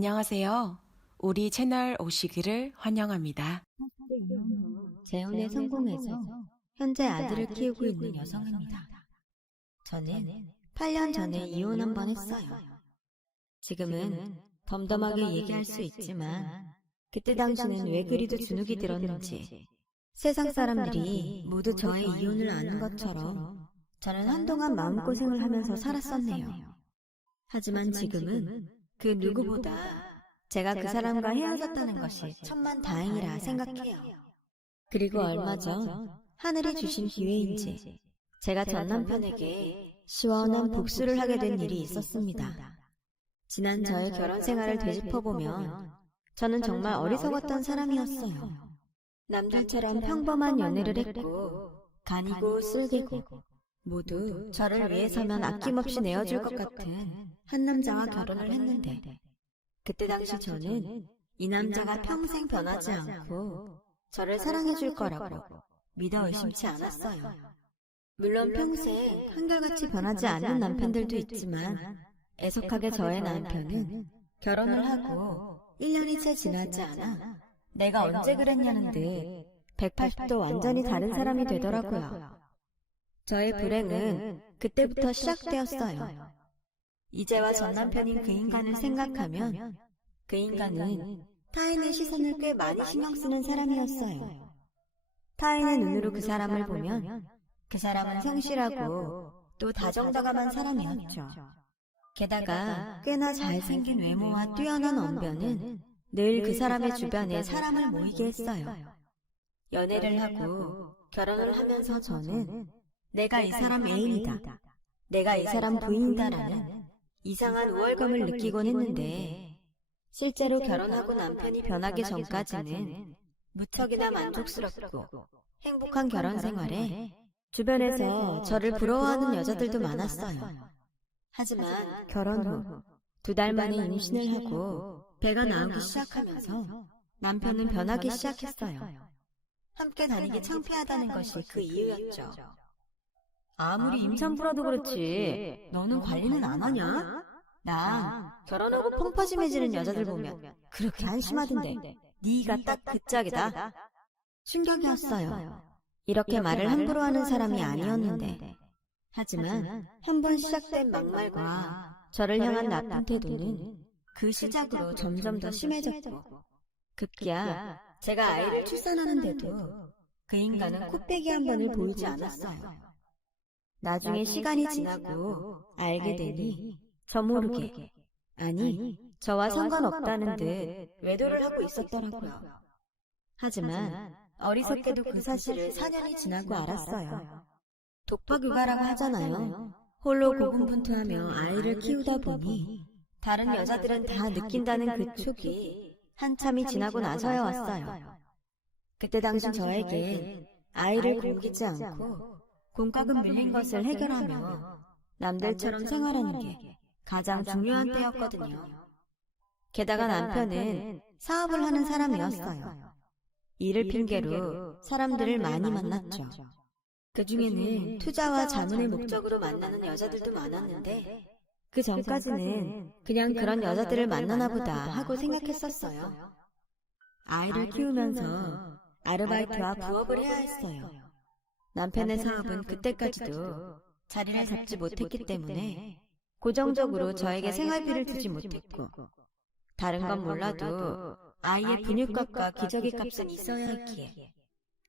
안녕하세요. 우리 채널 오시기를 환영합니다. 재혼에 성공해서 현재 아들을 키우고 있는 여성입니다. 저는 8년 전에 이혼 한 번 했어요. 지금은 덤덤하게 얘기할 수 있지만 그때 당시는 왜 그리도 주눅이 들었는지 세상 사람들이 모두 저의 이혼을 아는 것처럼 저는 한동안 마음고생을 하면서 살았었네요. 하지만 지금은 그 누구보다 제가 그 사람과 헤어졌다는 것이 천만다행이라 생각해요. 그리고 얼마 전 하늘이 주신 기회인지 제가 전 남편에게 시원한 복수를 하게 된 일이 있었습니다. 지난 저의 결혼 생활을 되짚어보면 저는 정말 어리석었던 사람이었어요. 남들처럼 평범한 연애를 했고 간이고 쓸개고 모두 저를 위해서면 아낌없이 내어줄 것 같은 한 남자와 결혼을 했는데 그때 당시 저는 이 남자가 평생 변하지 않고 저를 사랑해줄 거라고 믿어 의심치 않았어요. 물론 평생 한결같이 변하지 않는 남편들도 있지만 애석하게 저의 남편은 결혼을 하고 1년이 채 지나지 않아 내가 언제 그랬냐는 듯 180도 완전히 다른 사람이 되더라고요. 저의 불행은 그때부터 시작되었어요. 이제와 전 남편인 그 인간을 생각하면 그 인간은 타인의 시선을 꽤 많이 신경 쓰는 사람이었어요. 타인의 눈으로 그 사람을 보면 그 사람은 성실하고 또 다정다감한 사람이었죠. 게다가 꽤나 잘생긴 외모와 뛰어난 언변은 늘 그 사람의 주변에 사람을 모이게 했어요. 연애를 하고 결혼을 하면서 저는 내가 이 사람 애인이다, 내가 이 사람 부인이다라는 이상한 우월감을 느끼곤 했는데 실제로 결혼하고 남편이 변하기 전까지는 무척이나 만족스럽고 행복한 결혼 생활에 주변에서 저를 부러워하는 여자들도 많았어요. 하지만 결혼 후 2달 만에 임신을 하고 배가 나오기 시작하면서 남편은 변하기 시작했어요. 함께 다니기 창피하다는 것이 그 이유였죠. 아무리 임산부라도 그렇지 너는 관리는 안 하냐? 난 결혼하고 펑퍼짐해지는 여자들 보면 그렇게 한심하던데 네가 딱 그 짝이다. 충격이었어요. 이렇게 말을 함부로 하는 사람이 아니었는데 하지만 한 번 시작된 막말과 저를 향한 나쁜 태도는 그 시작으로 점점 더 심해졌고 급기야 제가 아이를 출산하는데도 그 인간은 코빼기 한 번을 보이지 않았어요. 나중에 시간이 지나고 알게 되니 저 모르게 아니 저와 상관없다는 듯 외도를 하고 있었더라고요. 하지만 어리석게도 그 사실을 4년이 지나고 알았어요. 독박육아라고 하잖아요. 홀로 고군분투하며 아이를 키우다 보니 다른 여자들은 다 느낀다는 그 촉이 한참이 지나고 나서야 왔어요. 그때 당시 저에겐 아이를 굶기지 않고 공과금 밀린 것을 해결하며 남들처럼 생활하는 게 가장 중요한 때였거든요. 게다가 남편은 사업을 하는 사람이었어요. 일을 핑계로 사람들을 많이 만났죠. 그 중에는 투자와 자문의 목적으로 만나는 여자들도 많았는데 그 전까지는 그냥 그런 여자들을 만나나 보다 하고 생각했었어요. 아이를 키우면서 아르바이트와 부업을 해야 했어요. 남편의 사업은 그때까지도 자리를 잡지 못했기 때문에 고정적으로 저에게 생활비를 주지 못했고 다른 건 몰라도 아이의 분유값과 기저귀 값은 있어야 했기에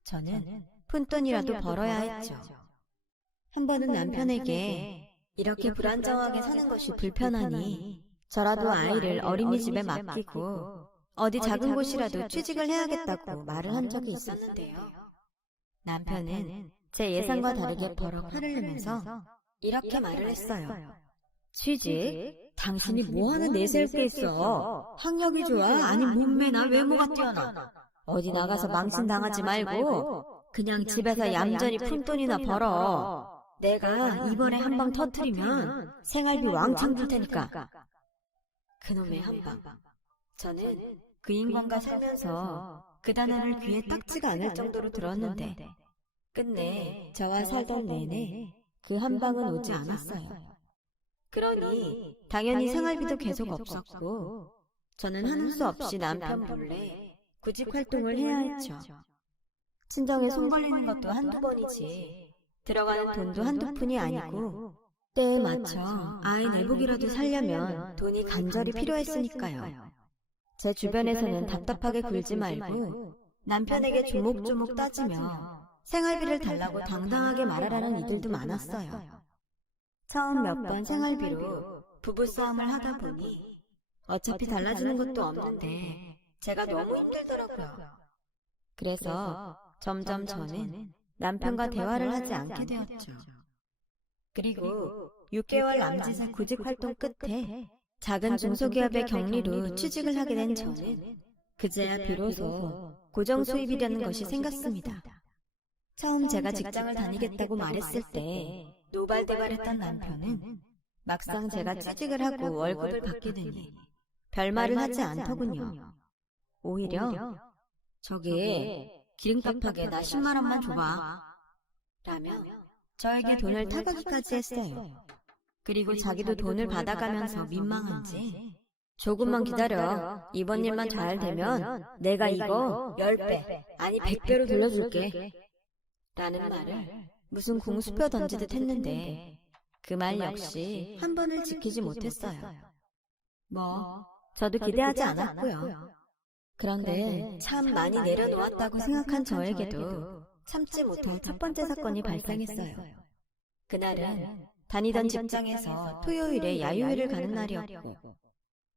저는 푼돈이라도 벌어야 했죠. 한 번은 남편에게 이렇게 불안정하게 사는 것이 불편하니 저라도 아이를 어린이집에 맡기고 어디 작은 곳이라도 취직을 해야겠다고 말을 한 적이 있었는데요. 남편은 제 예상과 다르게 버럭 화를 내면서 이렇게 말을 했어요. 취직? 당신이 뭐하는 내세울 게 있어? 학력이 좋아? 아니 몸매나 외모가 뛰어나? 어디 나가서 망신당하지 말고 그냥 집에서 얌전히 푼돈이나 벌어. 내가 이번에 한 방 터뜨리면 생활비 왕창 줄 테니까. 그놈의 한 방. 저는 그 인간과 살면서 그 단어를 귀에 딱지가 않을 정도로 들었는데 끝내 저와 살던 내내 그 한 방은 오지 않았어요. 그러니 당연히 생활비도 계속 없었고 저는 하는 수 없이 남편 몰래 구직 활동을 해야 했죠. 친정에 손 벌리는 것도 한두 번이지 들어가는 돈도 한두 푼이 아니고 때에 맞춰 아이 내복이라도 살려면 돈이 간절히 필요했으니까요. 제 주변에서는 답답하게 굴지 말고 남편에게 조목조목 따지며 생활비를 달라고 당당하게 말하라는 이들도 많았어요. 처음 몇 번 생활비로 부부싸움을 하다 보니 어차피 달라지는 것도 없는데 제가 너무 힘들더라고요. 그래서 점점 저는 남편과 대화를 하지 않게 되었죠. 그리고 6개월 남짓의 구직 활동 끝에 작은 중소기업의 격리로 취직을 하게 된 저는 그제야 비로소 고정 수입이라는 것이 생겼습니다. 처음 제가 직장을 다니겠다고 말했을 때 노발대발했던 남편은 막상 제가 취직을 하고 월급을 받게 되니 별말을 하지 않더군요. 오히려 저기 기름값하게 나 10만 원만 줘봐 라며 저에게 돈을 타가기까지 했어요. 그리고 자기도 돈을 받아가면서 민망한지 조금만 기다려. 이번 일만 잘 되면 내가 이거 10배 아니 100배로 돌려줄게 라는 말을 무슨 공수표 던지듯 했는데 그 말 역시 한 번을 지키지 못했어요. 저도 기대하지 않았고요. 그런데 참 많이 내려놓았다고 생각한 저에게도 참지 못할 첫 번째 사건이 발생했어요. 그날은 다니던 직장에서 토요일에 야유회를 가는 날이었고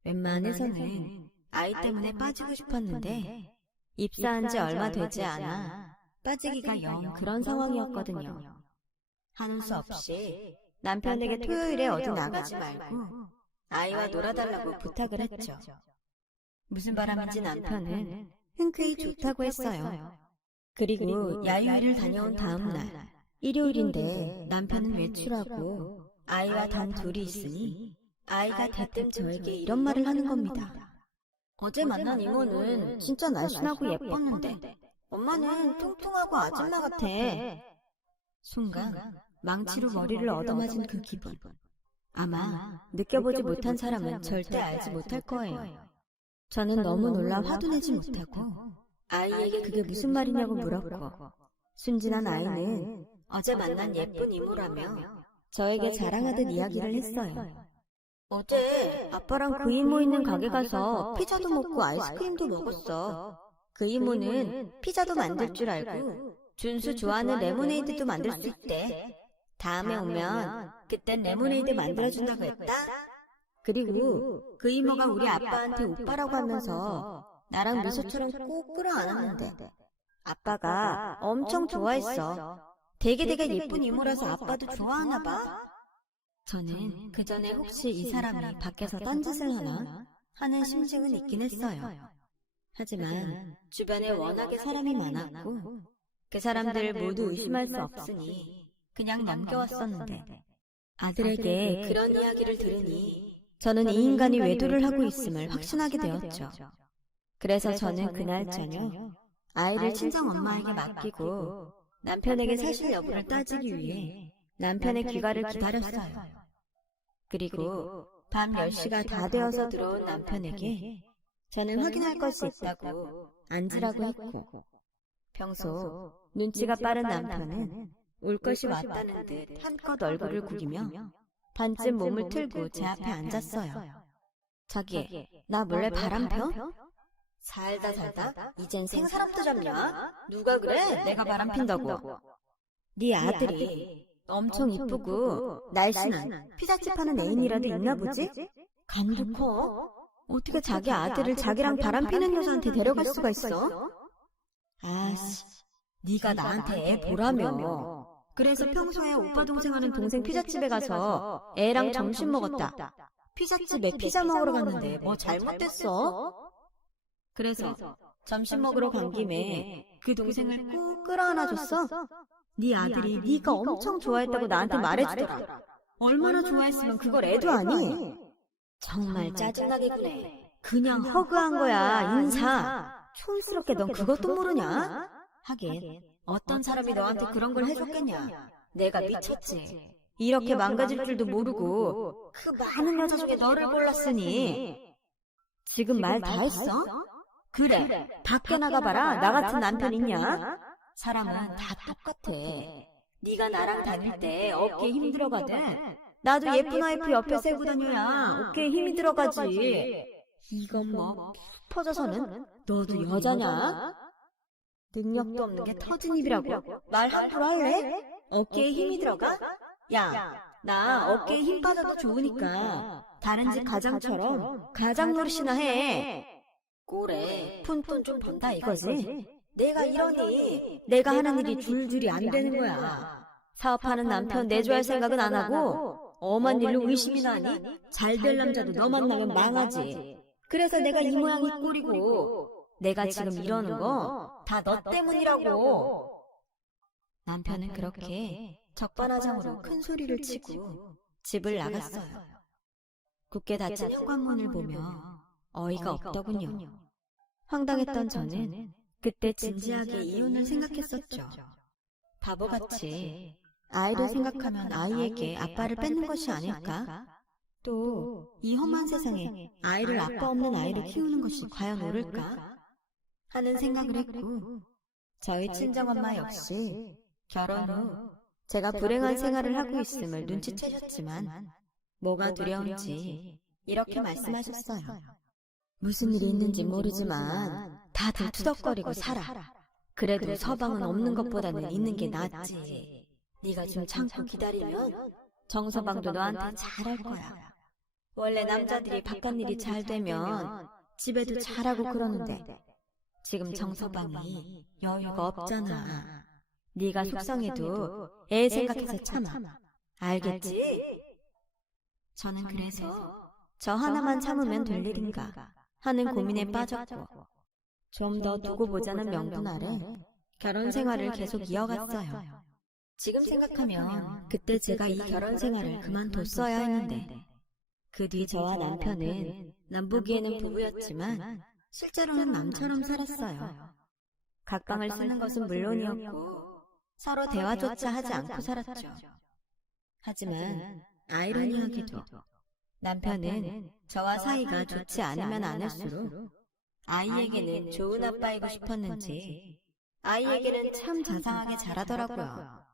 웬만해서는 아이 때문에 빠지고 싶었는데 입사한 지 얼마 되지 않아 빠지기가 영 그런 상황이었거든요. 하는 수 없이 남편에게 토요일에 어디 나가지 말고 아이와 놀아달라고 부탁을 했죠. 무슨 바람인지 남편은 흔쾌히 좋다고 했어요. 그리고 야유회를 다녀온 다음날 일요일인데 남편은 외출하고 아이와 단 둘이 있으니 아이가 대뜸 저에게 이런 말을 하는 겁니다. 어제 만난 이모는 진짜 날씬하고 예뻤는데 엄마는 뚱뚱하고 아줌마 같아. 순간 망치로 머리를 얻어맞은 그 기분. 아마 느껴보지 못한 사람은 절대 알지 못할 거예요. 저는 너무 놀라 화도 내지 못하고 아이에게 그게 무슨 말이냐고 물었고 순진한 아이는 어제 만난 예쁜 이모라며 저에게 자랑하듯 이야기를 했어요. 어제 아빠랑 그 이모 있는 가게 가서 피자도 먹고 아이스크림도 먹었어. 그 이모는 피자도 만들 줄 알고 준수 좋아하는 레모네이드도 만들 수 있대. 다음에 오면 그땐 레모네이드 만들어준다고 했다. 그리고 그 이모가 우리 아빠한테 오빠라고 하면서 나랑 미소처럼 꼭 끌어안았는데 아빠가 엄청 좋아했어. 되게 예쁜 이모라서 아빠도 좋아하나 봐. 저는 그 전에 혹시 이 사람이 밖에서 딴짓을 하나 하는 심증은 있긴 했어요. 하지만 주변에 워낙에 사람이 많았고 그 사람들 모두 의심할 수 없으니 그냥 넘겨왔었는데 아들에게 그런 이야기를 들으니 저는 이 인간이 외도를 하고 있음을 확신하게 되었죠. 그래서 저는 그날 저녁 아이를 친정 엄마에게 맡기고 남편에게 사실 여부를 따지기 위해 남편의 귀가를 기다렸어요. 그리고 밤 10시가 다 되어서 들어온 남편에게 저는 확인할 것이 있다고 앉으라고 했고 평소 눈치가 빠른 남편은 올 것이 왔다는 듯 한껏 얼굴을 구기며 반쯤 몸을 틀고 제 앞에 앉았어요. 자기, 나 몰래 바람 펴? 살다 이젠 생사람도 잡냐? 누가 그래? 내가 바람 핀다고. 네 아들이 엄청 이쁘고 날씬한 피자집 하는 애인이라도 있나 보지? 간도 커? 어떻게 자기 아들을 자기랑 바람 피는 여자한테 데려갈 수가 있어? 아씨, 네가 나한테 애 보라며. 그래서 평소에 오빠 동생 하는 동생 피자집에 가서 애랑 점심 먹었다. 피자집에 피자 먹으러 갔는데 뭐 잘못됐어? 그래서 점심 먹으러 간 김에 그 동생을 꼭 끌어안아줬어? 네 아들이 네가 엄청 좋아했다고 나한테 말해주더라. 얼마나 좋아했으면 그걸 애도 아니? 정말 짜증나게 구네. 그냥 허그한 거야, 인사. 촌스럽게 넌 그것도 모르냐? 하긴 어떤 사람이 너한테 그런 걸 해줬겠냐. 내가 미쳤지. 이렇게 망가질 줄도 모르고 그 많은 여자 중에 너를 골랐으니. 지금 말 다 했어? 그래, 밖에 나가봐라. 나 같은 남편 있냐? 사람은 다 똑같아. 네가 나랑 다닐 때 어깨에 힘 들어가든 나도 예쁜 와이프 옆에 세고 다녀야 어깨에 힘이 들어가지. 이건 뭐 퍼져서는 너도 여자냐? 능력도 없는 게 터진 입이라고 말 함부로 할래? 어깨에 힘이 들어가? 야, 나 어깨에 힘 빠져도 좋으니까 다른 집 가장처럼 가장 노릇이나 해. 꼴에 푼돈 좀 번다 이거지. 내가 이러니 내가 하는 일이 줄줄이 안 되는 거야. 사업하는 남편 내줘야 할 생각은 안 하고 엄한 일로 의심이 나니 잘 될 남자도 너 만나면 망하지. 그래서 내가 이 모양 이 꼴이고 내가 지금 이러는 거 다 너 때문이라고. 남편은 그렇게 적반하장으로 큰 소리를 치고 집을 나갔어요. 굳게 닫힌 현관문을 보며 어이가 없더군요. 황당했던 저는 그때 진지하게 이혼을 생각했었죠. 바보같이 아이를 생각하면 아이에게 아빠를 뺏는 것이 아닐까? 또 이 험한 세상에 아이를 아빠 없는 아이를 키우는 것이 과연 옳을까? 하는 생각을 했고, 저희 친정엄마 역시 결혼 후 제가 불행한 생활을 하고 있음을 눈치채셨지만 뭐가 두려운지 이렇게 말씀하셨어요. 무슨 일이 있는지 모르지만 다들 투덕거리고 살아. 그래도 서방은 없는 것보다는 있는 게 낫지. 네가 좀 참고 기다리면 정서방도 너한테 잘할 거야. 원래 남자들이 바깥 일이 잘 되면 집에도 잘하고 그러는데 지금 정서방이 여유가 없잖아. 네가 속상해도 애 생각해서 참아. 알겠지? 저는 그래서 저 하나만 참으면 될 일인가 하는 고민에 빠졌고 좀 더 두고 보자는 명분 아래 결혼 생활을 계속 이어갔어요. 지금 생각하면 그때 제가 이 결혼 생활을 그만뒀어야 했는데 그 뒤 저와 남편은 남보기에는 부부였지만 실제로는 남처럼 살았어요. 각방을 쓰는 것은 물론이었고 서로 대화조차 하지 않고 살았죠. 하지만 아이러니하게도 남편은 저와 사이가 좋지 않으면 않을수록 아이에게는 좋은 아빠이고 싶었는지 아이에게는 참 자상하게 잘하더라고요.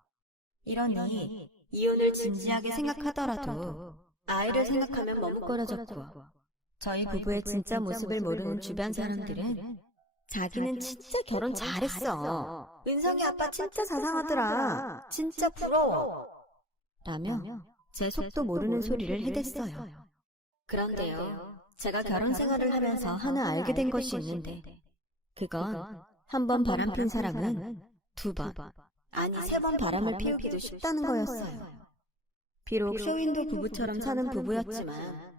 이러니 이혼을 진지하게 생각하더라도 아이를 생각하면 머뭇거려졌고 저희 부부의 진짜 모습을 모르는 주변 사람들은 자기는 진짜 결혼 잘했어. 은성이 아빠 진짜 자상하더라. 진짜 부러워. 라며 제 속도 모르는 소리를 해댔어요. 그런데요, 제가 결혼 생활을 하면서 하나 알게 된 것이 있는데 그건 한 번 바람핀 사람은 두 번, 아니 세 번 바람을 피우기도 쉽다는 거였어요. 비록 쇼윈도 부부처럼 사는 부부였지만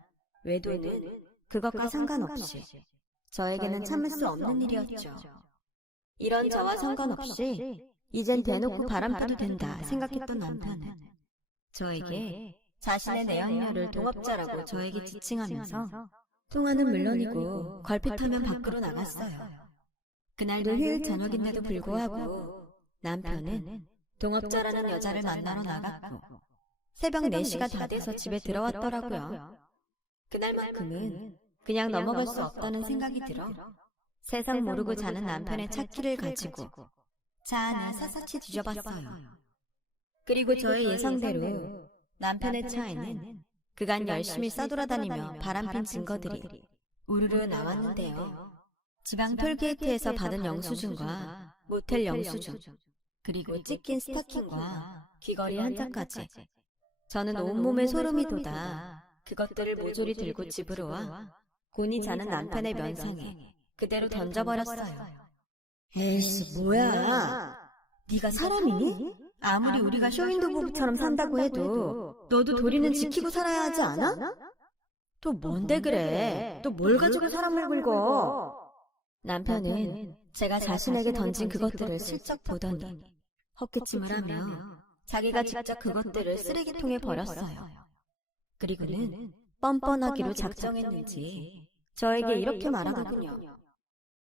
외도는 그것과 상관없이 저에게는 참을 수 없는 일이었죠. 이런 저와 상관없이 이젠 대놓고 바람펴도 된다 생각했던 남편은 저에게 자신의 내연녀를 동업자라고 저에게 지칭하면서 통화는 물론이고 걸핏하면 밖으로 나갔어요. 그날도 휴일 저녁인데도 불구하고 남편은 동업자라는 여자를 만나러 나갔고 새벽 4시가 다 돼서 집에 들어왔더라고요. 그날만큼은 그냥 넘어갈 수 없다는 생각이 들어 세상 모르고 자는 남편의 차키를 가지고 차 안을 샅샅이 뒤져봤어요. 그리고 저의 예상대로 남편의 차에는 그간 열심히 싸돌아다니며 바람핀 증거들이 우르르 나왔는데요. 지방 톨게이트에서 받은 영수증과 모텔 영수증, 그리고 찢긴 스타킹과 귀걸이 한 짝까지 저는 온몸에 소름이 돋아 그것들을 모조리 들고 집으로 와 곤히 자는 남편의 면상에 그대로 던져버렸어요. 에이씨 뭐야, 네가 사람이니? 아무리 우리가 쇼윈도 부부처럼 산다고 해도 너도 도리는 지키고 살아야 하지 않아? 또 뭔데 그래? 또 뭘 가지고 사람을 긁어? 남편은 제가 자신에게 던진 그것들을 슬쩍 보더니 헛기침을 하며 자기가 직접 그것들을 쓰레기통에 버렸어요. 그리고는 뻔뻔하기로 작정했는지 저에게 이렇게 말하더군요.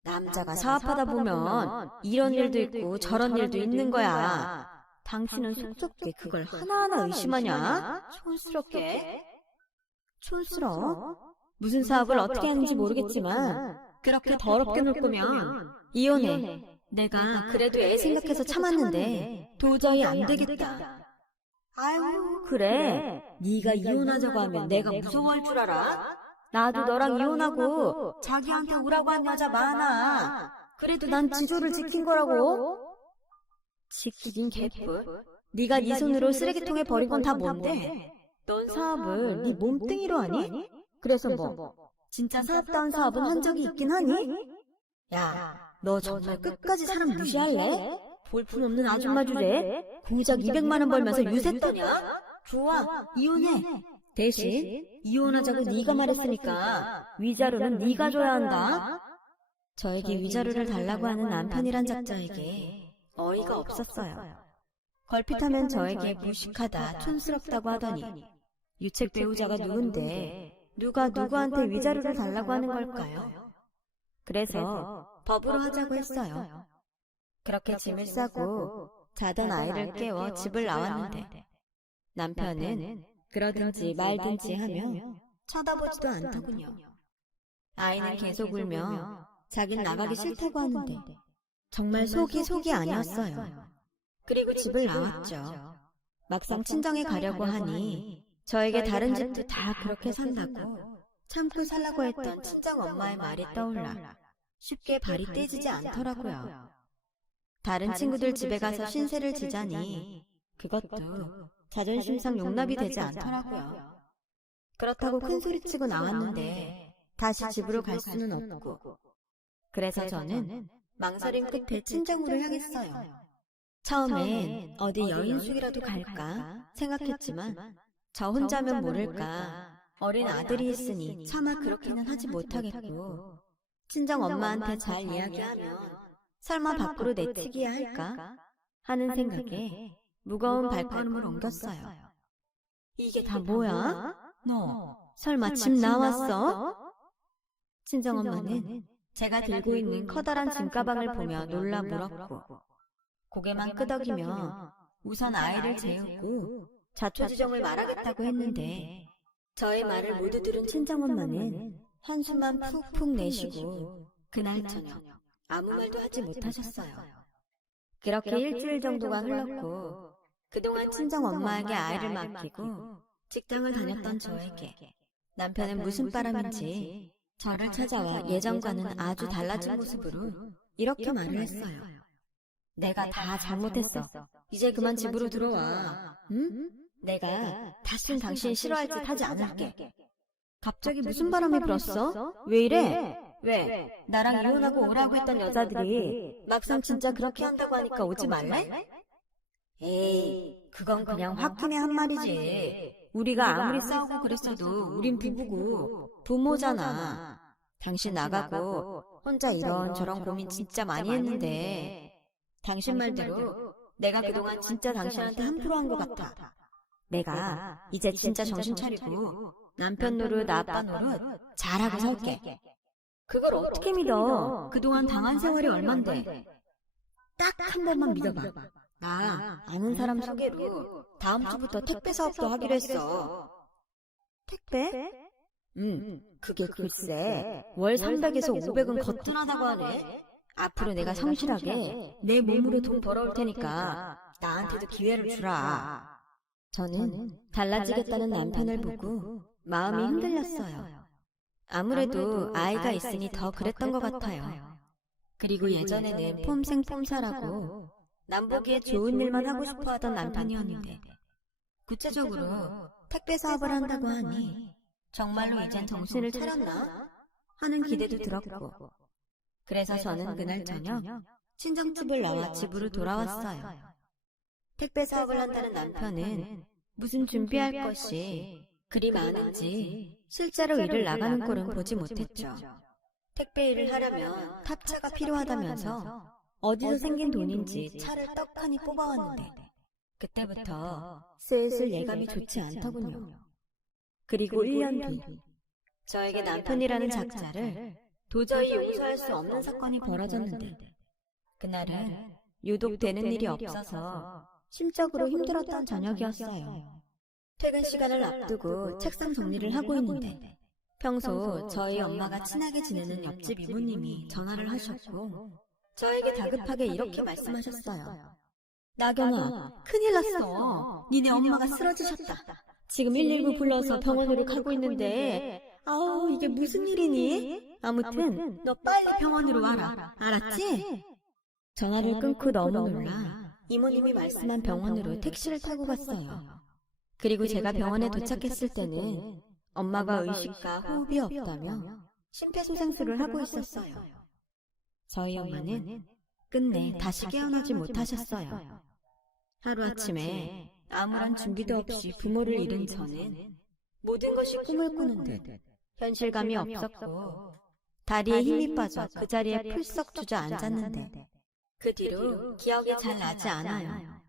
남자가 사업하다 보면 이런 일도 있고 저런 일도 있는 거야. 당신은 속좁게 그걸 하나하나 의심하냐? 촌스럽게? 촌스러워? 무슨 사업을 어떻게 하는지 모르겠지만 그렇게 더럽게 놀 거면 이혼해. 내가 그래도 애 생각해서 참았는데 도저히 안 되겠다. 아유, 그래. 네가 이혼하자고 하면 내가 무서워할 줄 알아? 나도 너랑 이혼하고 자기한테 오라고 한 여자 많아. 그래도 난 지조를 지킨 거라고. 지키긴 개뿔. 네가 네 손으로 쓰레기통에 버린 건 다 뭔데? 넌 사업을 네 몸뚱이로 하니? 그래서 뭐 진짜 사업다운 사업은 한 적이 있긴 하니? 야, 너 정말 끝까지 사람 무시할래? 볼품없는 아줌마 주제? 고작 200만 원 벌면서 유세 떠냐? 좋아, 이혼해. 대신 이혼하자고 네가 말했으니까 위자료는 네가 줘야 한다. 저에게 위자료를 달라고 하는 남편이란 작자에게 어이가 없었어요. 걸핏하면 저에게 무식하다, 촌스럽다고 하더니 유책 배우자가 누군데 누가 누구한테 위자료를 달라고 하는 걸까요? 그래서 법으로 하자고 했어요. 그렇게 짐을 싸고 자던 아이를 깨워 집을 나왔는데 남편은 그러든지 말든지 하며 쳐다보지도 않더군요. 아이는 계속 울며 자긴 나가기 싫다고 하는데 정말 속이 아니었어요. 그리고 집을 나왔죠. 막상 친정에 가려고 하니 저에게 다른 집도 다 그렇게 산다고 참고 살라고 했던 친정 엄마의 말이 떠올라 쉽게 발이 떼지지 않더라고요. 다른 친구들 집에 가서 신세를 지자니 그것도 자존심상 용납이 되지 않더라고요. 그렇다고 큰소리치고 나왔는데 다시 집으로 갈 수는 없고 그래서 저는 망설임 끝에 친정으로 향했어요. 처음엔 어디 여인숙이라도 갈까 생각했지만 저 혼자면 모를까 어린 아들이 있으니 차마 그렇게는 하지 못하겠고 친정 엄마한테 잘 이야기하면 설마 밖으로 내치기야 할까 하는 생각에 무거운 발걸음을 옮겼어요. 이게 다 뭐야? 너 설마 집 나왔어? 친정 엄마는 제가 들고 있는 커다란 짐가방을 보며 놀라 물었고 고개만 끄덕이며 우선 아이를 재우고 자초지종을 말하겠다고 했는데 저의 말을 모두 들은 친정엄마는 한숨만 푹푹 내쉬고 그날 저녁 아무 말도 하지 못하셨어요. 그렇게 일주일 정도가 흘렀고 그동안 친정엄마에게 아이를 맡기고 직장을 다녔던 저에게 남편은 무슨 바람인지 저를 찾아와 예전과는 아주 달라진 모습으로 이렇게 말을 했어요. 내가 다 잘못했어. 이제 그만 집으로 들어와. 응? 내가 다시는 당신 싫어할 짓 하지 않을게. 갑자기 무슨 바람이 불었어? 왜 이래? 왜? 나랑 이혼하고 오라고 했던 여자들이 막상 진짜 그렇게 한다고 하니까 오지 말래? 에이, 그건 그냥 홧김에 한 말이지. 우리가 아무리 싸우고 그랬어도 우린 부부고 부모잖아. 당신 나가고 혼자 이런저런 고민 진짜 많이 했는데 당신 말대로 내가 그동안 진짜 당신한테 함부로 한 것 같아. 내가 이제 진짜 정신 차리고 남편 노릇, 아빠 노릇 잘하고 살게. 그걸 어떻게 믿어? 그동안 당한 세월이 얼만데. 딱 한 번만 믿어봐. 나 아는 사람 소개로 다음 주부터 택배 사업도 하기로 했어. 택배? 그게 글쎄 월 300에서 500은 거뜬하다고 하네. 앞으로 내가 성실하게 내 몸으로 돈 벌어올 테니까 나한테도 기회를 주라. 저는 달라지겠다는 남편을 보고 마음이 흔들렸어요. 아무래도 아이가 있으니 더 그랬던 것 같아요. 그리고 예전에는 폼생폼사라고 남보기에 좋은 일만 하고 싶어 하던 남편이었는데 구체적으로 택배 사업을 한다고 하니 정말로 이젠 정신을 차렸나 하는 기대도 들었고 그래서 저는 그날 저녁 친정집을 나와 집으로 돌아왔어요. 택배 사업을 한다는 남편은 무슨 준비할 것이 그리 많은지 실제로 일을 나가는 꼴은 보지 못했죠. 택배 일을 하려면 탑차가 필요하다면서 어디서 생긴 돈인지 차를 떡하니 뽑아왔는데 그때부터 슬슬 예감이 좋지 않더군요. 그리고 1년 뒤 저에게 남편이라는 작자를 도저히 용서할 수 없는 사건이 벌어졌는데 그날은 유독 되는 일이 없어서 심적으로 힘들었던 저녁이었어요. 퇴근 시간을 앞두고 책상 정리를 하고 있는데 평소 저희 엄마가 친하게 지내는 옆집 이모님이 전화를 하셨고 저에게 다급하게 이렇게 말씀하셨어요. 나경아, 큰일 났어. 니네 엄마가 쓰러지셨다. 지금 119 불러서 병원으로 가고 있는데 아우 이게 무슨 일이니? 아무튼 너 빨리 병원으로 와라. 알았지? 전화를 끊고 너무 놀라 이모님이 말씀한 병원으로 택시를 타고 갔어요. 그리고 제가 병원에 도착했을 때는 엄마가 의식과 호흡이 없다며 심폐소생술을 하고 있었어요. 저희 엄마는 끝내 다시 깨어나지 못하셨어요. 하루아침에 아무런 준비도 없이 부모를 잃은 저는 모든 것이 꿈을 꾸는 듯 현실감이 없었고 다리에 힘이 빠져 그 자리에 풀썩 주저앉았는데 그 뒤로 기억이 잘 나지 않아요.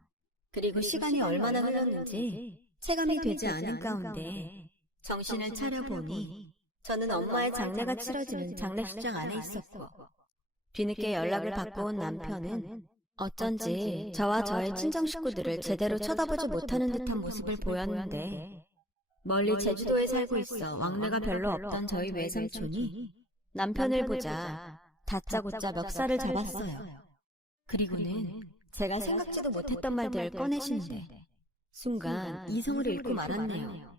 그리고 시간이 얼마나 흘렀는지 체감이 되지 않은 가운데 정신을 차려보니 저는 엄마의 장례가 치러지는 장례식장 안에 있었고 뒤늦게 연락을 받고 온 남편은 어쩐지 저와 저의 친정 식구들을 제대로 쳐다보지 못하는 듯한 모습을 보였는데 멀리 제주도에 살고 있어 왕래가 별로 없던 저희 외삼촌이 남편을 보자 다짜고짜 멱살을 잡았어요. 그리고는 제가 생각지도 못했던 말들을 꺼내시는데 순간 이성을 잃고 말았네요.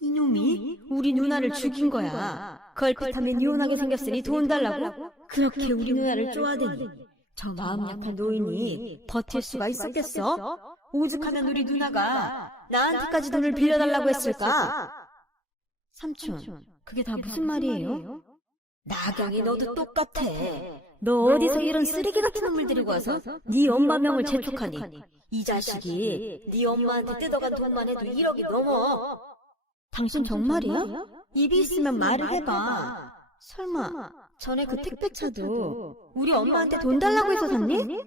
이놈이 우리 누나를 죽인 거야. 걸핏하면 이혼하게 생겼으니 돈 달라고? 그렇게 우리 누나를 쪼아대니 저 마음 약한 노인이 버틸 수가 있었겠어? 오죽하면 우리 누나가 나한테까지 돈을 빌려달라고 했을까? 삼촌, 그게 다 무슨 말이에요? 나경이 너도 똑같아. 너 어디서 이런 쓰레기 같은 놈을 데리고 와서 네 엄마 명을 재촉하니? 이 자식이 네 엄마한테 뜯어간 돈만 해도 1억이 넘어. 당신 정말이야? 입이 있으면 말을 해봐. 설마 전에 그 택배차도 우리 엄마한테 돈 달라고 해서 샀니?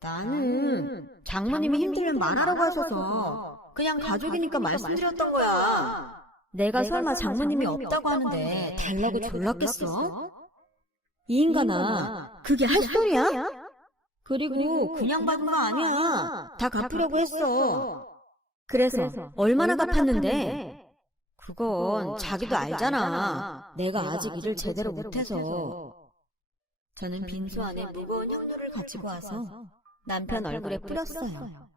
나는 장모님이 힘들면 말하라고 하셔서 그냥 가족이니까 말씀드렸던 거야. 내가 설마 장모님이 없다고 하는데 달라고 졸랐겠어? 이 인간아, 그게 할 소리야? 그리고 그냥 받은 거 아니야. 다 갚으려고 했어. 그래서 얼마나 갚았는데? 그건 자기도 알잖아. 내가 아직 일을 제대로 못해서. 저는 빈소 안에 무거운 형료를 가지고 와서 남편 얼굴에 뿌렸어요.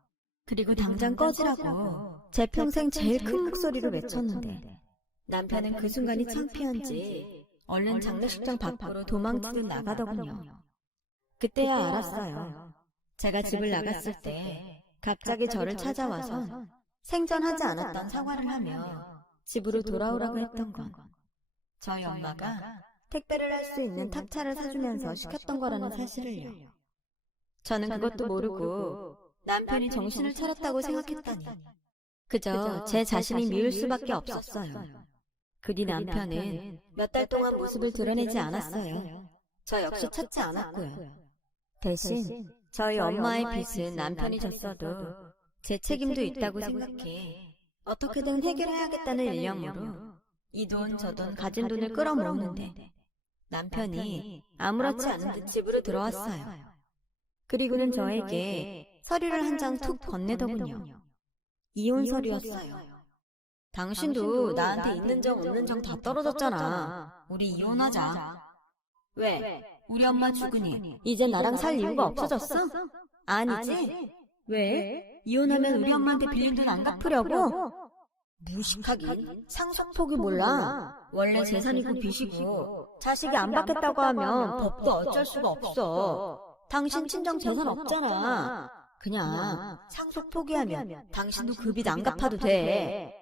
그리고 당장 꺼지라고 제 평생 제일 큰 목소리로 외쳤는데 남편은 그 순간이 창피한지 얼른 장례식장 밖으로 도망치듯 나가더군요. 그때야 알았어요. 제가 집을 나갔을 때 갑자기 저를 찾아와서 생전하지 않았던 사과를 하며 집으로 돌아오라고 했던 건 저희 엄마가 택배를 할 수 있는 탑차를 사주면서 시켰던 거라는 사실을요. 저는 그것도 모르고 남편이 정신을 차렸다고 생각했다니 그저 제 자신이 미울 수밖에 없었어요. 그 뒤 남편은 몇 달 동안 모습을 드러내지 않았어요. 저 역시 찾지 않았고요. 대신 저희 엄마의 빚은 남편이 졌어도 제 책임도 있다고 생각해 어떻게든 해결해야겠다는 일념으로 이 돈 저 돈 가진 돈을 끌어모으는데 남편이 아무렇지 않은 듯 집으로 들어왔어요. 그리고는 저에게 서류를 한 장 툭 건네더군요. 이혼 서류였어요. 당신도 나한테 있는 정 없는 정 다 떨어졌잖아. 우리 이혼하자. 왜? 우리 엄마 죽으니 이제 나랑 살 이유가 없어졌어? 아니지? 왜? 이혼하면 우리 엄마한테 빌린 돈 안 갚으려고? 무식하긴 상속폭이 몰라. 원래 재산이고 빚이고 자식이 안 받겠다고 하면 법도 어쩔 수가 없어. 당신 친정 재산 없잖아. 그냥 상속 포기하면 당신도 그 빚 안 갚아도 돼.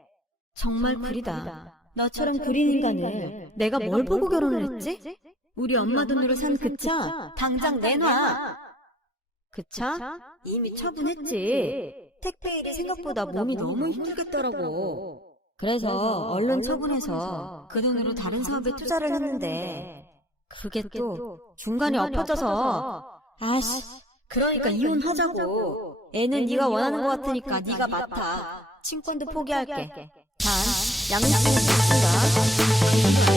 정말 구리다. 너처럼 구린 인간을 내가 뭘 보고 결혼을 했지? 우리 엄마 돈으로 산 그 차 당장 내놔. 그 차? 이미 처분했지. 택배 일이 생각보다 몸이 너무 힘들겠더라고. 그래서 얼른 처분해서 그 돈으로 다른 사업에 투자를 했는데 그게 또 중간에 엎어져서 아씨, 그러니까 이혼하자고. 애는 네가 원하는 것 같으니까 네가 맡아. 친권도 포기할게. 단 양육비는 줬습니다.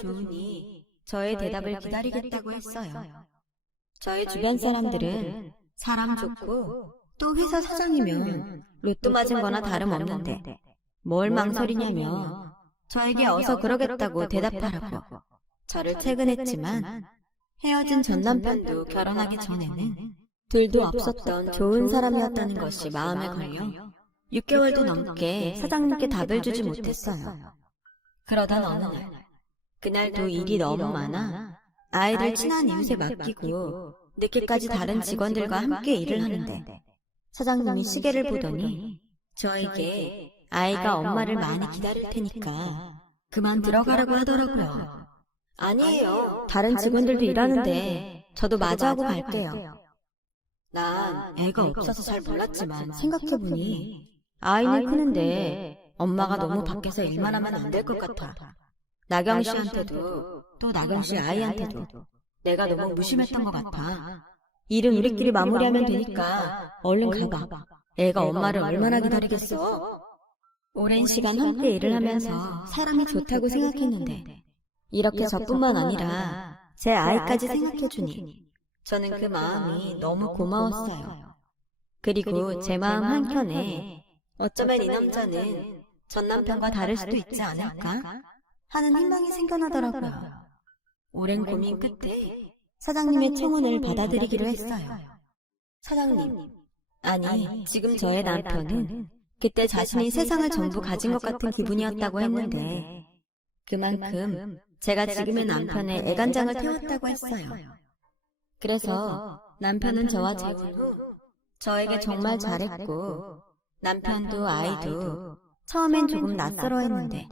좋으니 저의 대답을 기다리겠다고 했어요. 저희 주변 사람들은 사람 좋고 또 회사 사장이면 로또 맞은 거나 다름없는데 뭘 망설이냐며 저에게 어서 그러겠다고 대답하라고 저를 퇴근했지만 헤어진 전 남편도 결혼하기 전에는 둘도 없었던 좋은 사람이었다는 것이 마음에 걸려 6개월도 넘게 사장님께 답을 주지 못했어요. 그러던 어느 날, 그날도 일이 너무 많아 아이들 친한 이웃에 맡기고 늦게까지 다른 직원들과 함께 일을 하는데 사장님이 시계를 보더니 저에게 아이가 엄마를 많이 기다릴 테니까 그만 들어가라고 하더라고요. 아니에요. 다른 직원들도 일하는데 저도 마주하고 갈게요. 난 애가 없어서 잘 몰랐지만 생각해보니 아이는 크는데 엄마가 너무 밖에서 일만 하면 안 될 것 같아. 나경 씨한테도 또 나경 씨 아이한테도 내가 너무 무심했던 것 같아. 일은 우리끼리 마무리하면 되니까 얼른 가봐. 애가 엄마를 얼마나 기다리겠어? 오랜 시간 함께 일을 하면서 사람이 좋다고 생각했는데 이렇게 저뿐만 아니라 제 아이까지 생각해주니 저는 그 마음이 너무 고마웠어요. 그리고 제 마음 한켠에 어쩌면 이 남자는 전 남편과 다를 수도 있지 않을까 하는 희망이 생겨나더라고요. 오랜 고민 끝에 사장님의 청혼을 받아들이기로 했어요. 사장님, 아니 지금 저의 남편은 그때 자신이 세상을 전부 가진 것 같은 기분이었다고 했는데 그만큼 제가 지금의 남편의 애간장을 태웠다고 했어요. 그래서 남편은 저와 재혼 후 저에게 정말 잘했고 남편도 아이도 처음엔 조금 낯설어했는데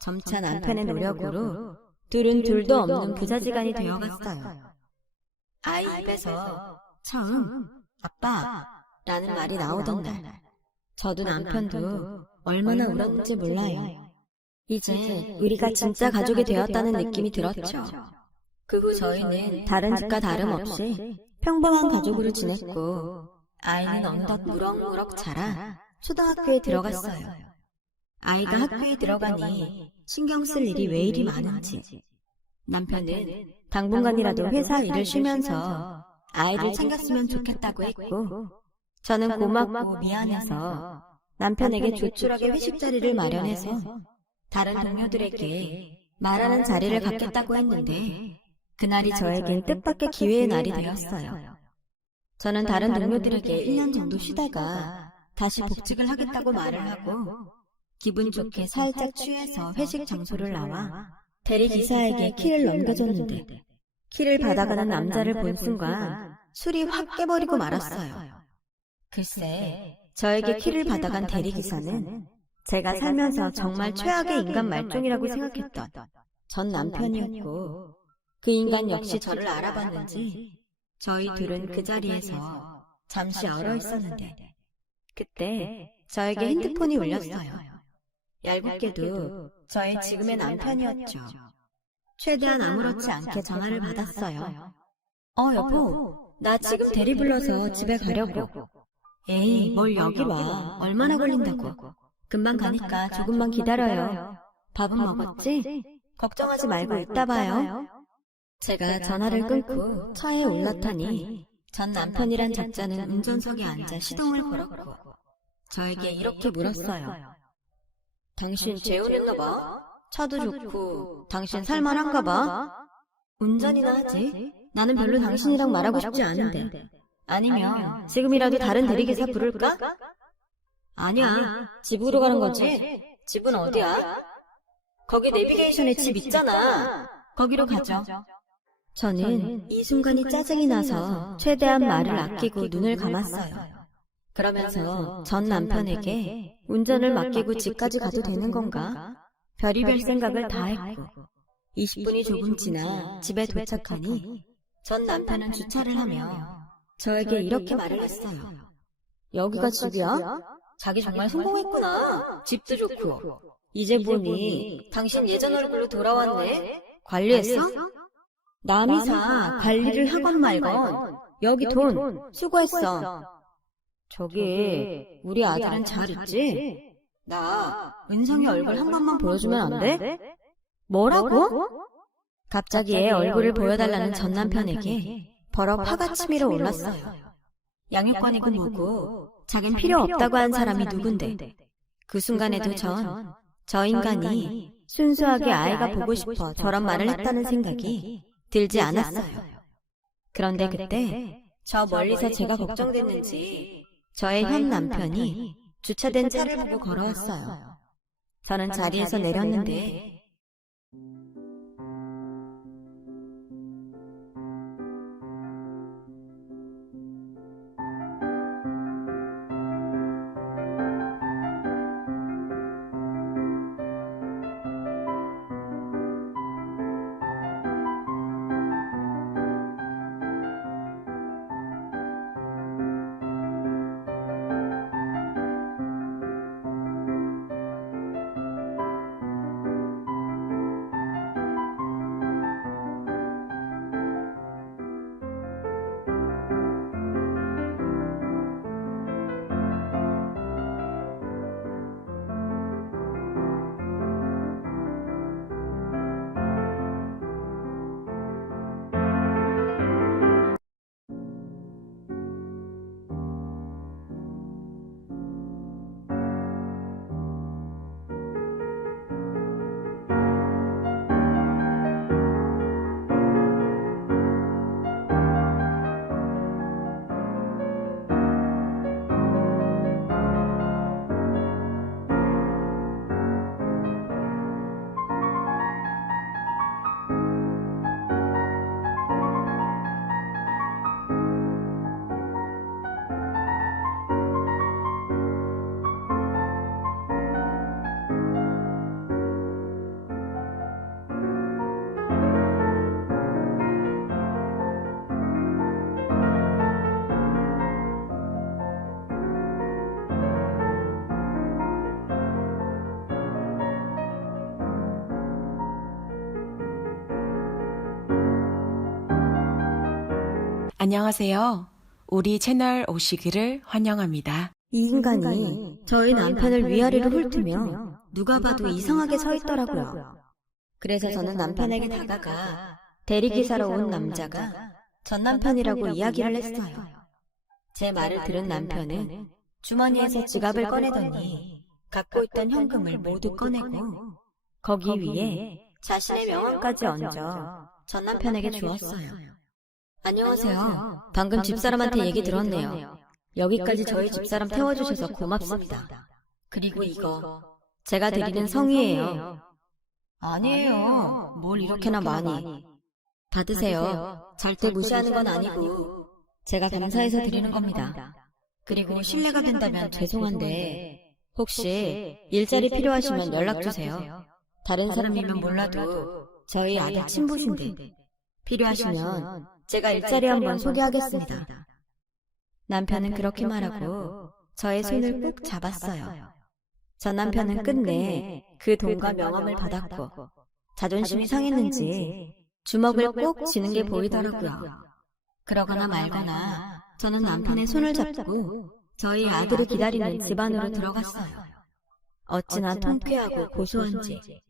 점차 남편의 노력으로 둘은 둘도 없는 부자지간이 되어갔어요. 아이 입에서 처음 아빠라는 말이 나오던 날 저도 남편도 얼마나 울었는지 몰라요. 이제 우리가 진짜 가족이 되었다는 느낌이 들었죠. 그 후 저희는 다른 집과 다름없이 평범한 가족으로 지냈고 아이는 어느덧 무럭무럭 자라 초등학교에 들어갔어요. 아이가 학교에 들어가니 신경 쓸 일이 왜 이리 많은지 남편은 당분간이라도 회사 일을 쉬면서 아이를 챙겼으면 좋겠다고 했고 저는 고맙고 미안해서 남편에게 조촐하게 회식 자리를 마련해서 다른 동료들에게 말하는 자리를 갖겠다고 했는데 그날이 저에겐 뜻밖의 기회의 날이 되었어요. 저는 다른 동료들에게 1년 정도 쉬다가 다시 복직을 하겠다고 말을 하고 기분 좋게 살짝 취해서 회식 장소를 나와 대리기사에게 키를 넘겨줬는데 키를 받아가는 남자를 본 순간 술이 확 깨버리고 말았어요. 글쎄, 저에게 키를 받아간 대리기사는 제가 살면서 정말 최악의 인간 말종이라고 생각했던 전 남편이었고 그 인간 역시 저를 알아봤는지 저희 둘은 그 자리에서 잠시 얼어 있었는데 그때 저에게 핸드폰이 울렸어요. 얄궂게도 저의 지금의 남편이었죠. 최대한 아무렇지 않게 전화를 받았어요. 여보, 나 지금 대리 불러서 집에 가려고. 에이, 뭘 여기 와. 얼마나 걸린다고. 금방 가니까 조금만 기다려요. 밥은 먹었지? 걱정하지 말고 이따 봐요. 제가 전화를 끊고 차에 올라타니 전 남편이란 작자는 운전석에 앉아 시동을 걸었고 저에게 이렇게 물었어요. 당신 재혼했나 봐? 차도 좋고 당신 살만한가 봐? 운전이나 하지? 나는 별로 당신이랑 말하고 싶지 않은데. 아니면 지금이라도 다른 대리기사 부를까? 아니야, 집으로 가는 거지? 집은 어디야? 거기 내비게이션에 집 있잖아. 거기로 가죠. 저는 이 순간이 짜증이 나서 최대한 말을 아끼고 눈을 감았어요. 그러면서 전 남편에게 운전을 맡기고 집까지 가도 되는 건가? 별의별 생각을 다 했고 20분이 조금 지나 집에 도착하니 전 남편은 주차를 하며 저에게 이렇게 말을 했어요. 여기가 집이야? 자기 정말 성공했구나. 집도 좋고. 이제 보니 당신 예전 얼굴로 돌아왔네. 관리했어? 남이 사 관리를 하건 말건 여기 돈 수고했어. 저기 우리 아들은 잘 있지? 나 은성이 얼굴 한 번만 보여주면 안 돼? 뭐라고? 갑자기 애 얼굴을 보여달라는 전 남편에게 버럭 화가 치밀어 올랐어요. 양육권이고 뭐고 자긴 필요 없다고 한 사람이 누군데. 그 순간에도 저 인간이 순수하게 아이가 보고 싶어 저런 말을 했다는 생각이 들지 않았어요. 그런데 그때 저 멀리서 제가 걱정됐는지 저의 현 남편이 주차된 차를 보고 걸어왔어요. 저는 자리에서 내렸는데 안녕하세요. 우리 채널 오시기를 환영합니다. 이 인간이 저희 남편을 위아래로 훑으며 누가 봐도 이상하게 서 있더라고요. 그래서 저는 남편에게 다가가 대리기사로 온 남자가 전 남편이라고 이야기를 했어요. 제 말을 들은 남편은 주머니에서 지갑을 꺼내더니 갖고 있던 현금을 모두 꺼내고 거기 위에 자신의 명함까지 얹어 전 남편에게 주었어요. 안녕하세요. 방금 집사람한테 얘기 들었네요. 여기까지 저희 집사람 태워주셔서 고맙습니다. 그리고 이거 제가 드리는 성의예요. 아니에요. 뭘 이렇게나 많이. 받으세요. 절대 무시하는 건 아니고 제가 감사해서 드리는 겁니다. 그리고 실례가 된다면 죄송한데 혹시 일자리 필요하시면 연락주세요. 다른 사람이면 몰라도 저희 아들 친부신데 필요하시면 제가 일자리 한번 소개하겠습니다. 남편은 그렇게 말하고 저의 손을 꾹 잡았어요. 전 남편은 끝내 그 돈과 명함을 받았고 자존심이 상했는지 주먹을 꼭 쥐는 게 보이더라고요. 그러거나 말거나 저는 남편의 손을 잡고 저희 아들을 기다리는 집 안으로 들어갔어요. 어찌나 통쾌하고 고소한지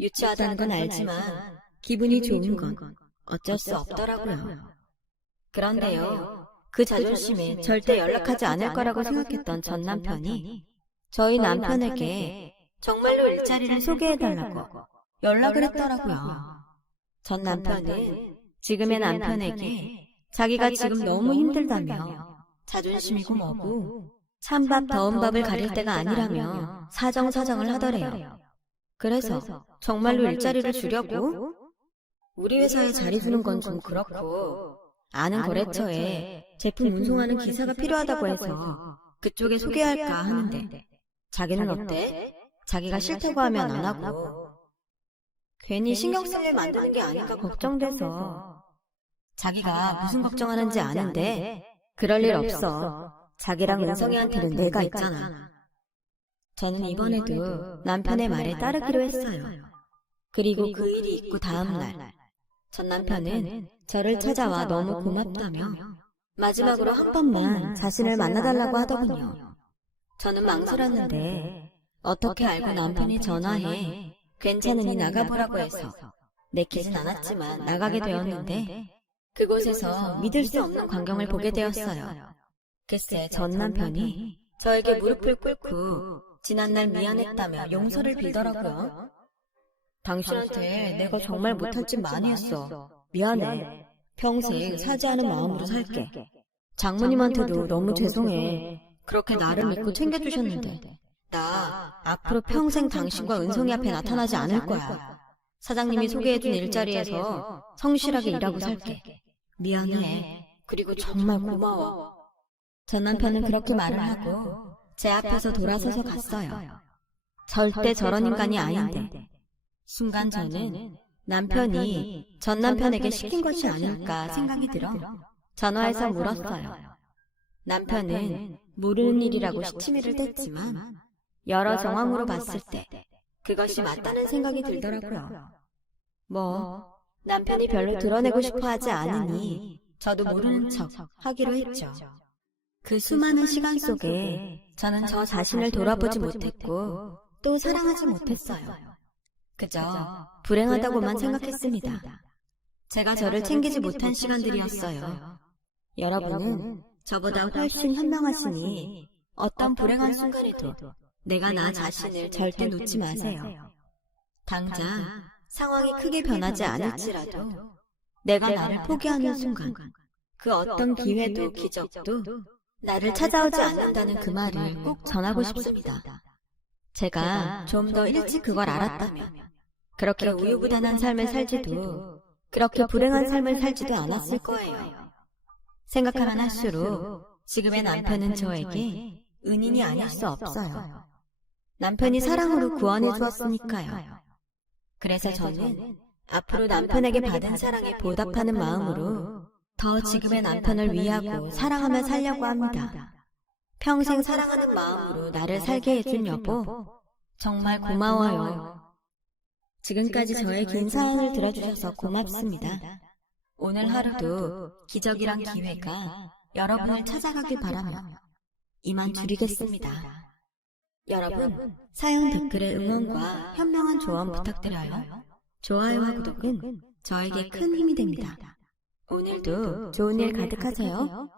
유치하다는 건 알지만 기분이 좋은 건 어쩔 수 없더라고요. 그런데요, 그 자존심에 절대 연락하지 않을 거라고 생각했던 전 남편이 저희 남편에게 정말로 일자리를 소개해달라고 연락을 했더라고요. 전 남편은 지금의 남편에게 자기가 지금 너무 힘들다며 자존심이고 뭐고 찬밥 더운 밥을 가릴 때가 아니라며 사정사정을 하더래요. 그래서 정말로 일자리를 주려고? 우리 회사에 자리 주는 건 좀 그렇고 아는 거래처에 제품 운송하는 기사가 필요하다고 해서 그쪽에 소개할까 하는데 자기는 어때? 자기가 싫다고 하면 안 하고 괜히 신경 쓸 일 만드는 게 아닌가 걱정돼서. 자기가 무슨 걱정하는지 아는데 그럴 일 없어. 자기랑 은성이한테는 내가 있잖아. 저는 이번에도 남편의 말에 따르기로 했어요. 그리고 그 일이 있고 다음날 전 남편은 저를 찾아와 너무 고맙다며 마지막으로 한 번만 자신을 만나달라고 하더군요. 저는 망설였는데 어떻게 알고 남편이 전화해 괜찮으니 나가보라고 해서 내키진 않았지만 나가게 되었는데 그곳에서 믿을 수 없는 광경을 보게 되었어요. 글쎄 전 남편이 저에게 무릎을 꿇고 지난날 미안했다며 용서를 빌더라고요. 당신한테 내가 정말 못한 짓 많이 했어. 미안해. 평생 사죄하는 마음으로 살게. 장모님한테도 너무 죄송해. 그렇게 나를 믿고 챙겨주셨는데 나 앞으로 평생 당신과 은송이 앞에 나타나지 않을 거야. 사장님이 소개해준 일자리에서 성실하게 일하고 살게. 미안해. 그리고 정말 고마워. 전 남편은 그렇게 말을 하고 제 앞에서 돌아서서 갔어요. 절대 저런 인간이 아닌데. 순간 저는 남편이 전 남편에게 시킨 것이 아닐까 생각이 들어 전화해서 물었어요. 남편은 모르는 일이라고 시치미를 댔지만 여러 정황으로 봤을 때 그것이 맞다는 생각이 들더라고요. 남편이 별로 드러내고 싶어 하지 않으니 저도 모르는 척 하기로 했죠. 그 수많은 시간 속에 저는 저 자신을 돌아보지 못했고 또 사랑하지 못했어요. 그저 불행하다고만 생각했습니다. 제가 저를 챙기지 못한 시간들이었어요. 여러분은 저보다 훨씬 현명하시니 어떤 불행한 순간에도 내가 나 자신을 절대 놓지 마세요. 당장 상황이 크게 변하지 않을지라도 내가 나를 포기하는 순간 그 어떤 기회도 기적도 나를 찾아오지 않는다는 그 말을 꼭 전하고 싶습니다. 제가 좀 더 일찍 그걸 알았다면 그렇게 우유부단한 삶을 살지도 그렇게 불행한 삶을 살지도 않았을 거예요. 생각하면 할수록 지금의 남편은 저에게 은인이 아닐 수 없어요. 남편이 사랑으로 구원해 주었으니까요. 그래서 저는 앞으로 남편에게 받은 사랑에 보답하는 마음으로 더 지금의 남편을 위하고 사랑하며 살려고 합니다. 평생 사랑하는 마음으로 나를 살게 해준 여보, 정말 고마워요. 지금까지 저의 긴 사연을 들어주셔서 고맙습니다. 오늘 하루도 기적이란 기회가 여러분을 찾아가길 바라며 이만 줄이겠습니다. 여러분, 사연 댓글에 응원과 현명한 조언 부탁드려요. 좋아요와 구독은 저에게 큰 힘이 됩니다. 오늘도 좋은 일 가득하세요.